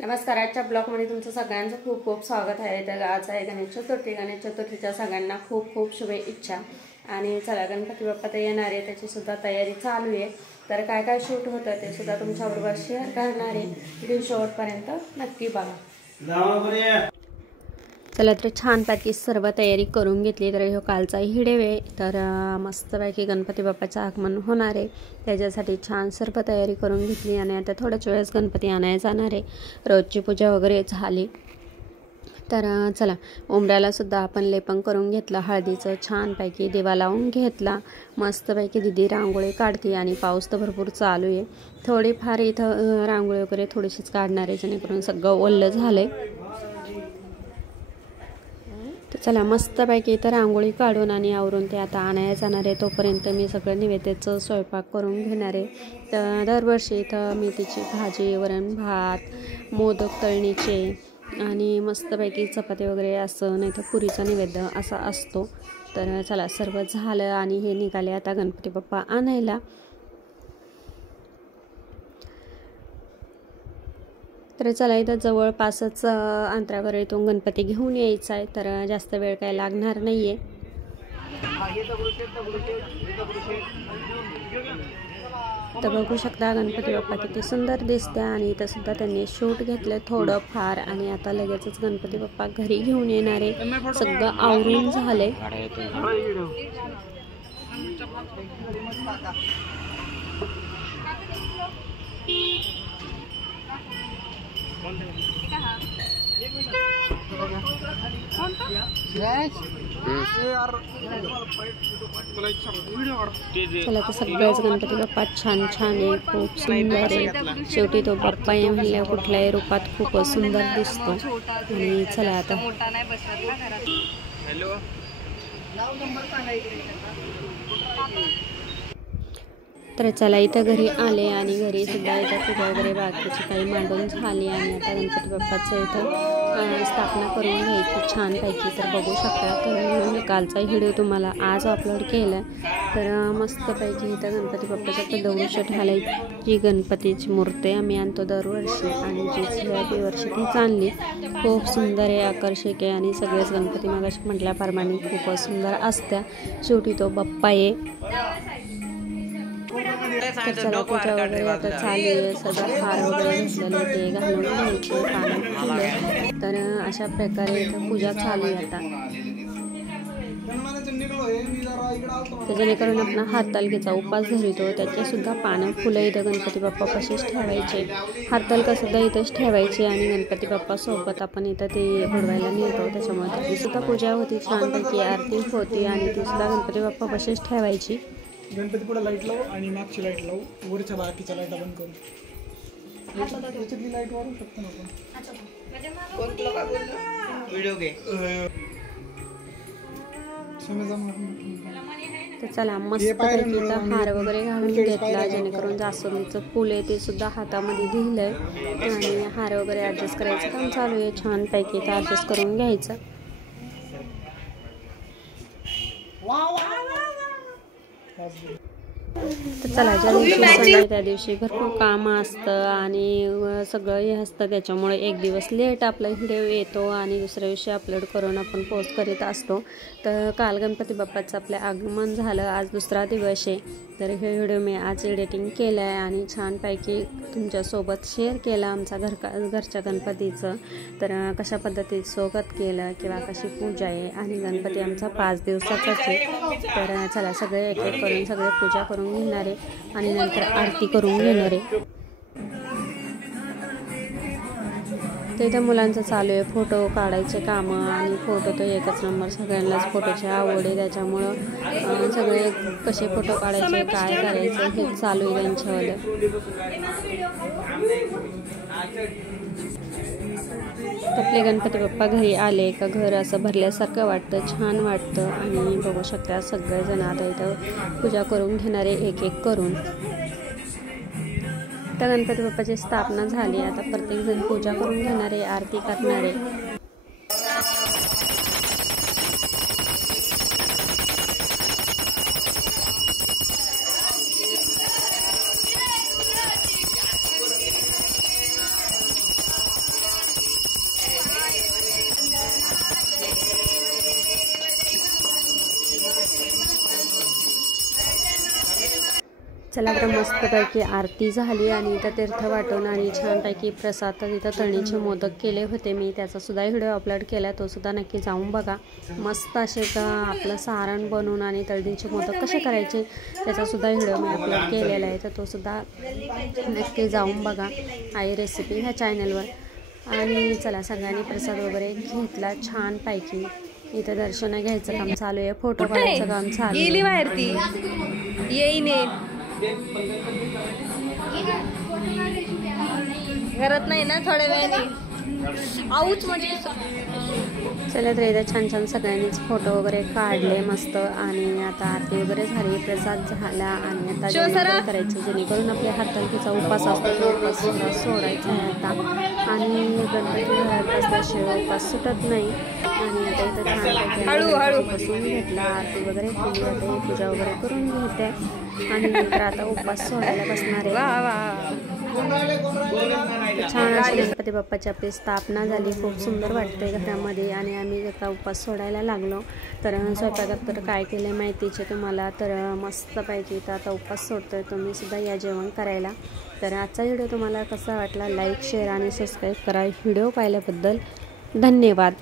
नमस्कार. आजच्या ब्लॉगमध्ये तुमचं सगळ्यांचं खूप खूप स्वागत आहे. तर आज आहे गणेश चतुर्थी. गणेश चतुर्थीच्या सगळ्यांना खूप खूप शुभेच्छा. आणि चला, गणपती बाप्पा तर येणार आहे, त्याचीसुद्धा तयारी चालू आहे. तर काय काय शूट होतं ते सुद्धा तुमच्याबरोबर शेअर करणार आहे. व्हिडिओ शेवटपर्यंत नक्की बघा. चला, तर छानपैकी सर्व तयारी करून घेतली. तर ह्यो कालचा हिडेव आहे. तर मस्तपैकी गणपती बाप्पाचं आगमन होणार आहे, त्याच्यासाठी छान सर्व तयारी करून घेतली. आणि आता थोड्याच वेळेस गणपती आणायला जाणार आहे. रोजची पूजा वगैरे झाली. तर चला, उंबऱ्यालासुद्धा आपण लेपन करून घेतलं हळदीचं. छानपैकी दिवा लावून घेतला. मस्तपैकी दिदी रांगोळी काढते आणि पाऊस तर भरपूर चालू आहे. थोडीफार इथं रांगोळी वगैरे थोडीशीच काढणार आहे, जेणेकरून सगळं ओलं झालं आहे. तर चला, मस्तपैकी इथं रांगोळी काढून आणि आवरून ते आता आणायला जाणार आहे. तोपर्यंत मी सगळं निवेद्याचं स्वयंपाक करून घेणार आहे. तर दरवर्षी इथं मेथीची भाजी, वरण भात, मोदक तळणीचे आणि मस्तपैकी चपाती वगैरे असं, नाही तर पुरीचा नैवेद्य असा असतो. तर चला, सर्व झालं आणि हे निघाले आता गणपती बाप्पा आणायला. तर चला, इथं जवळपासच अंतरावर इथून गणपती घेऊन यायचा आहे. तर जास्त वेळ काय लागणार नाही आहे. तर बघू शकता गणपती बाप्पा किती सुंदर दिसते. आणि इथं सुद्धा त्यांनी शूट घेतलं थोडं फार. आणि आता लगेचच गणपती बाप्पा घरी घेऊन येणार आहे. सगळं आवरून झालंय. चला, तर सगळ्याच गणपती बाप्पा छान छान आहे, खूप सुंदर आहे. शेवटी तो बाप्पा आहे म्हणल्या कुठल्याही रूपात खूप सुंदर दिसतो. आणि चला आता तर चला, इथं घरी आले आणि घरी सुद्धा इथं पूजा वगैरे बाकीची काही मांडून झाली. आणि आता गणपती बाप्पाचं इथं स्थापना करून घ्यायची छानपैकी. तर बघू शकता. तर मी कालचा व्हिडिओ तुम्हाला आज अपलोड केला. तर मस्तपैकी इथं गणपती बाप्पाचं तर दगडूशेठ हलवाई जी गणपतीची मूर्ती आम्ही आणतो दरवर्षी, आणि जी वर्षी तीच आणली. खूप सुंदर आहे, आकर्षक आहे. आणि सगळेच गणपती मगाशी म्हटल्याप्रमाणे खूप सुंदर असत्या. शेवटी तो बाप्पा आहे. तर चला, पूजा वगैरे आता चालू आहे. सगळं हार वगैरे घेतलेलं ते घालून घ्यायचे, पानं फुलं. तर अशा प्रकारे इथं पूजा चालू आहे आता. तर जेणेकरून आपण हरतालिकेचा उपास धरतो, त्याचेसुद्धा पानं फुलं इथं गणपती बाप्पापाशीच ठेवायचे. हरतालिकासुद्धा इथंच ठेवायचे. आणि गणपती बाप्पासोबत आपण इथं ते बुडवायला नेतो, त्याच्यामुळे त्याचीसुद्धा पूजा होती, छानपैकी आरती होती. आणि तीसुद्धा गणपती बाप्पापाशीच ठेवायची. गणपती पुढे लाईट लावू आणि मागची लाईट लावू, वरच्या बाकीच्या लाईट बंद करू. याच्यातली लाईट वाढवू शकतो ना आपण. तर चला, मस्तपैकी इथं हार वगैरे घालून घेतला, जेणेकरून जास्वंदीचं फुल आहे ते सुद्धा हातामध्ये दिलंय. आणि हार वगैरे ॲडजस्ट करायचं काम चालू आहे. छानपैकी इथं ॲडजस्ट करून घ्यायचं. तर चला, ज्या दिवशी सण आहे त्या दिवशी भरपूर कामं असतं आणि सगळं हे असतं, त्याच्यामुळे एक दिवस लेट आपला व्हिडिओ येतो आणि दुसऱ्या दिवशी अपलोड करून आपण पोस्ट करीत असतो. तर काल गणपती बाप्पाचं आपलं आगमन झालं, आज दुसरा दिवस आहे. तर हे व्हिडिओ मी आज एडिटिंग केलं आहे आणि छानपैकी तुमच्यासोबत शेअर केला आमचा घरच्या गणपतीचं. तर कशा पद्धतीत स्वागत केलं किंवा कशी पूजा आहे. आणि गणपती आमचा 5 दिवसाचाच आहे. तर चला, सगळे एक एक करून सगळे पूजा करून घेणार आहे आणि नंतर आरती करून घेणार आहे. तर इथं मुलांचं चालू आहे फोटो काढायचे कामं. आणि फोटो तर एकच नंबर, सगळ्यांनाच फोटोची आवड आहे, त्याच्यामुळं सगळे कसे फोटो काढायचे, काय करायचं हे चालू आहे त्यांच्यावालं. आपले गणपती बाप्पा घरी आले का घर असं भरल्यासारखं वाटतं, छान वाटतं. आणि बघू शकता सगळेजण आता इथं पूजा करून घेणारे एक एक करून. तर गणपती बाप्पाची स्थापना झाली. आता प्रत्येकजण पूजा करून घेणारे, आरती करणारे. चला बरं, मस्तपैकी आरती झाली आणि इथं तीर्थ वाटून आणि छानपैकी प्रसाद तर इथं तळणीचे मोदक केले होते मी, त्याचासुद्धा व्हिडिओ अपलोड केला, तोसुद्धा नक्की जाऊन बघा. मस्त असे आपलं सारण बनवून आणि तळणीचे मोदक कसे करायचे त्याचासुद्धा व्हिडिओ मी अपलोड केलेला आहे, तर तोसुद्धा नक्की जाऊन बघा आई रेसिपी ह्या चॅनलवर. आणि चला, सगळ्यांनी प्रसाद वगैरे घेतला छानपैकी. इथं दर्शन घ्यायचं काम चालू आहे, फोटो काढायचं काम चालू आहे. बाहेर ती येईन घरात नाही ना थोड्या वेळाने आऊच म्हणजे. चला तर इथं छान छान सगळ्यांनीच फोटो वगैरे काढले मस्त. आणि आता आरती वगैरे झाली, प्रसाद झाला आणि आता जेवण करायचं, जेणेकरून आपल्या हरतालिकेचा उपास असतो तो उपास सोडायचा आहे आता. आणि गणपती घरात असल्याशिवाय उपास सुटत नाही. आणि आता इथं छान बसून घेतला, आरती वगैरे केली, आता ही पूजा वगैरे करून घेते आणि नंतर आता उपास सोडायला बसणार आहे. छान अशी गणपती बाप्पाची आपली स्थापना झाली, खूप सुंदर वाटते घरामध्ये. आणि आम्ही आता उपास सोडायला लागलो. तर स्वयंपाकात तर काय केलं माहितीचे तुम्हाला, तर मस्त पाहिजे. तर आता उपास सोडतोय, तुम्ही सुद्धा या जेवण करायला. तर आजचा व्हिडिओ तुम्हाला कसा वाटला, लाईक शेअर आणि सबस्क्राईब करा. व्हिडिओ पाहिल्याबद्दल धन्यवाद.